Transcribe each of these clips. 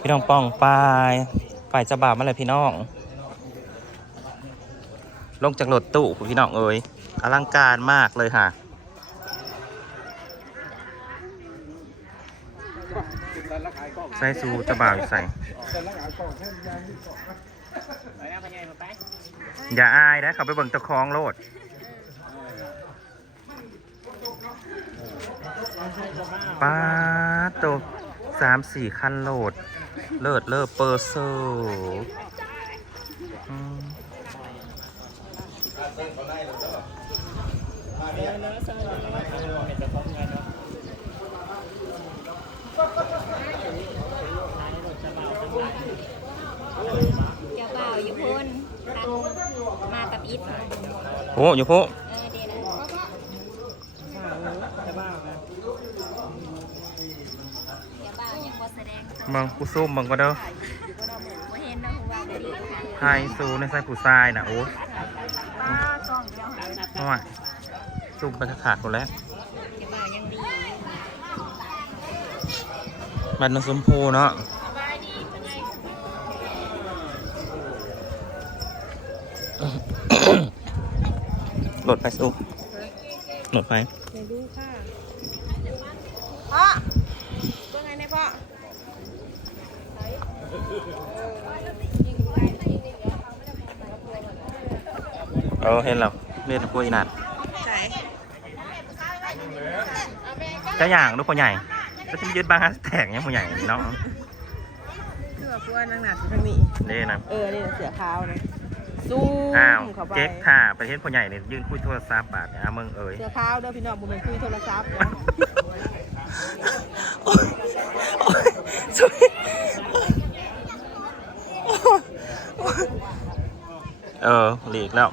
พี่น้องป้องปลายฝ่ายจะบาปมาเลยพี่น้อง ลงจากรถตู้พี่น้องเอ้ยอลังการมากเลยค่ะใส่สูจะบ่าวอยู่ใส่อย่าอายนะเขาไปเบิ่งตะคองโลดป้าดโตสามสี่คันโหลด เลิศเลิศเปอร์เซอร์อืมเจ้าบ่าวอยู่พุ่นตักมากับอิดโอ้อยู่พุเออเดี๋ยวน มืงกุซุมมืองก็เด้อไฮซูในไซผู้ชายนะโอ้ห่วยซุ่มไปขาดหมดแล้วบัตรนสมพูเนาะหลดไปสุกหลดไปไม่รู้ค่ะพ่อเป็นไงเนี่ยพ่อ เออเห็นแล้วเรียนพวกอีนัดใส่ก็อย่างลูกพ่อใหญ่ก็จะยึดบ้างฮัสแท็กเนี่ยพ่อใหญ่เนาะคือว่าพวกนางหนักอยู่ทางนี้นี่นะเออนี่น่ะเสือขาวนะซูมอ้าวเข้าไปเก๊กค่ะประเทศพ่อใหญ่เนี่ยยืนคุยโทรศัพท์บาทเนี่ยมึงเอ้ยเสือขาวเด้อพี่น้องบุญเป็นคุยโทรศัพท์นะโอ๊ยโอ๊ยช่วย เออหลีกแล้ว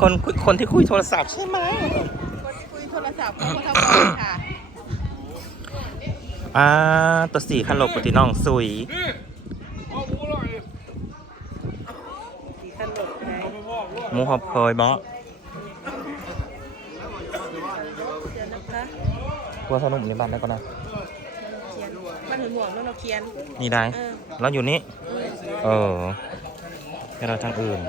คนคนที่คุยโทรศัพท์ใช่ไหมคุยโทรศัพท์เขาทอะไรค่ะอ่าตัวสี่ขันโลบปฏิน้องซุยหมูหอบเคยบอว่าสนุกในบ้านได้ก็นะ ขียหมวกแล้วเราเขียนนี่ได้เราอยู่นี่เออให้เราทางอื่น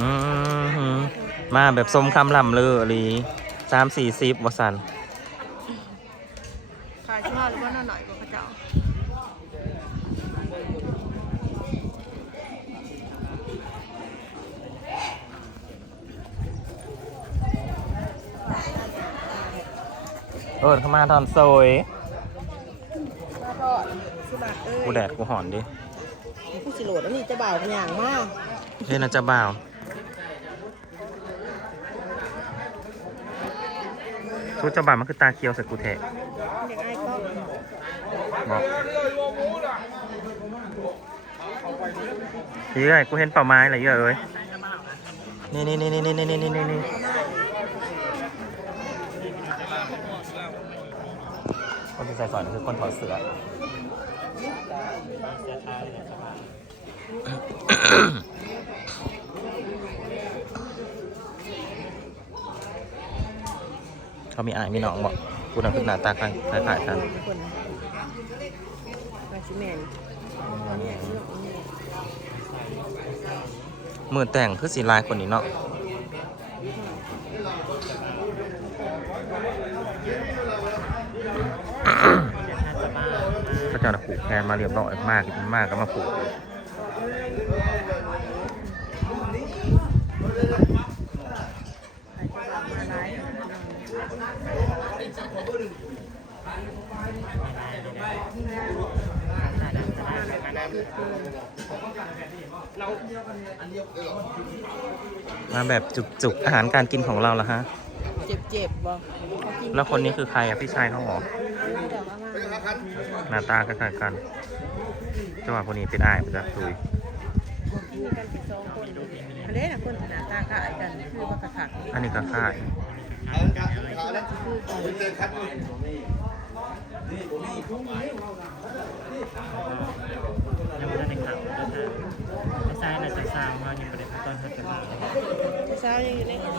อือหือมาแบบสมคำลำเลยอลีสามสี่สิบวสัน ขายชิมอหรือว่าน่าหน่อยกว่าพระเจ้า เออเข้ามาทอนโซยแล้วก็สมัครเอ้ยกูแดดกูหอนดิผู้สิโหลดอันนี้จะบ่าวกันอย่างมากเฮ้ยนะจะบ่าวชุดเจะบ่าวมันคือตาเคียวใส่กูแทะอย่างไอ้ก็บอกเฮ้ยกูเห็นเป่าไม้อะไรเยอะเอ้ยนี่นี่นี่นี่นี่นี่นี่นี่ คนที่ใส่สอนคือคนถอดเสื้อเขามีอายมีน้องบอกกูนั่งขึ้นหน้าตากันคล้ายๆกันคนมาชิแมนเนี่ยเรื่องนี้มือแต่งคือสีลายคนนี้เนาะ ก็จะผูกแขนมาเรียบร้อยมากมากก็มาผูกมาแบบจุกๆ อาหารการกินของเราละฮะ เจ็บเจ็บๆบ่แล้วคนนี้คือใครอะพี่ชายเขาเหรอ หน้าตาคล้ายๆกันจังหวะคนนี้เป็นอายเป็นจักตุยมีกันเป็นสองคนอันนี้นะคนหน้าตาคล้ายกันคือว่ากระถักอันนี้ก็ค่ายคือกันยังไม่ได้ข่าวไม่ใช่น่าจะสร้างมายังไม่ได้ต้นให้กันเช้ายังอยู่ในห้อ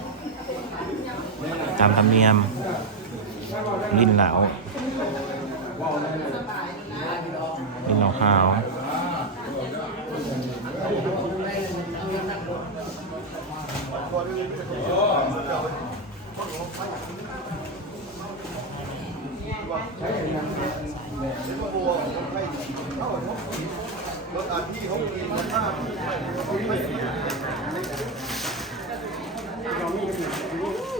ตามธรรมเนียม ลินเหลาลินเหลาขาว ป้าถึงกับเสือให้มันเลยนี่นี่นี่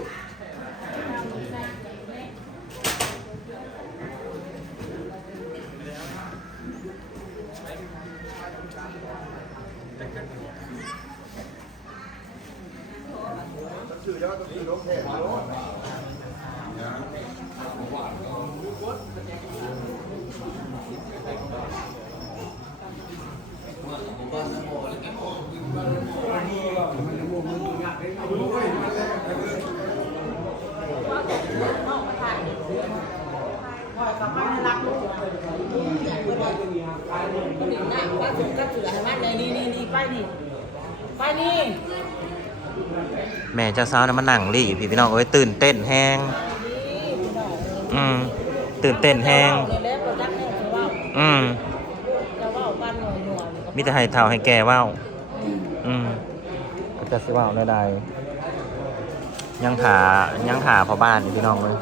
ไปนี่ไปนี่ แม่เจ้าสาวนะมานั่งรีพี่พี่น้องเอ้ยตื่นเต้นแฮงอืมตื่นเต้นแฮงอืมว่าบ้านหนวยหน่วยนี่ก็มีแต่ให้เท่าให้แกเว้าวอืมก็จะสิว้าได้ใดยังถายังถาพอบ้านอยู่พี่น้องเลย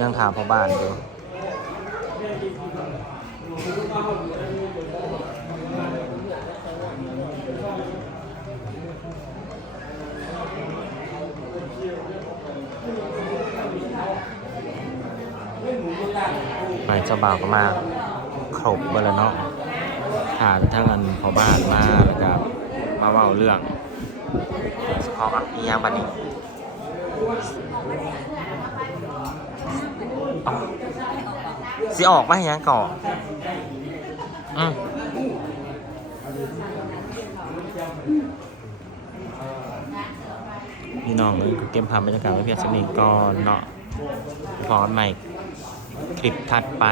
ยังถาพอบ้านอยู่ หมายเจ้าบ่าวก็มาครบเบล้วเนาะถาทั้งอันพอบ้านมาแล้วก็มาเว้าเรื่องพอกับพี่ยางบันนี้สิออกมาให้ยังก่อนอืม พี่น้องเอ้ยเก็บภาพบรรยากาศไว้เพียงสักนิดก่อนเนาะพร้อมใหม่คลิปถัดไป